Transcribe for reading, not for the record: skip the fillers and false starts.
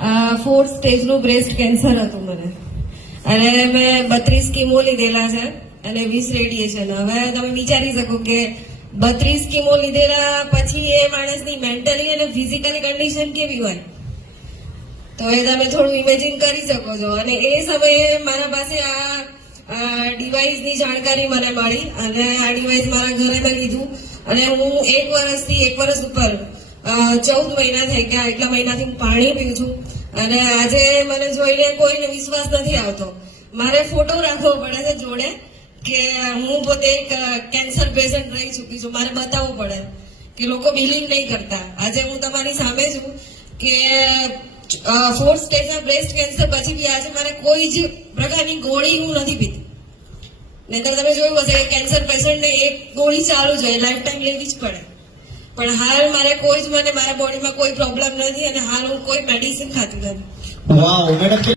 4th સ્ટેજનું breast cancer હતું મને, અને મેં 32 કીમો લીધેલા છે અને 20 રેડિયેશન. હવે તમે વિચારી શકો કે 32 કીમો લીધેલા પછી એ માણસની મેન્ટલી અને ફિઝિકલી કન્ડિશન કેવી હોય, તો એ તમે થોડું ઇમેજિન કરી શકો છો. અને એ સમયે મારા પાસે આ ડિવાઇસની જાણકારી મને મળી અને આ ડિવાઇસ મારા ઘરે મેં લીધું અને હું 1 વર્ષ ઉપર 14 મહિના થઈ ગયા. એટલા મહિનાથી હું પાણી પીઉં છું અને આજે મને જોઈને કોઈને વિશ્વાસ નથી આવતો. મારે ફોટો રાખવો પડે છે જોડે કે હું પોતે એક કેન્સર પેશન્ટ રહી ચૂકી છું. મારે બતાવવું પડે કે લોકો બિલીવ નહીં કરતા. આજે હું તમારી સામે છું કે 4th સ્ટેજના બ્રેસ્ટ કેન્સર પછી બી આજે મારે કોઈ જ પ્રકારની ગોળી હું નથી પીતી. નહીંતર તમે જોયું હશે કે કેન્સર પેશન્ટને એક ગોળી ચાલુ જ હોય, લાઈફ ટાઈમ લેવી જ પડે. પણ હાલ મારે કોઈ જ મને મારા બોડીમાં કોઈ પ્રોબ્લેમ નથી અને હાલ હું કોઈ મેડિસિન ખાતી નથી. વાવ મેડમ.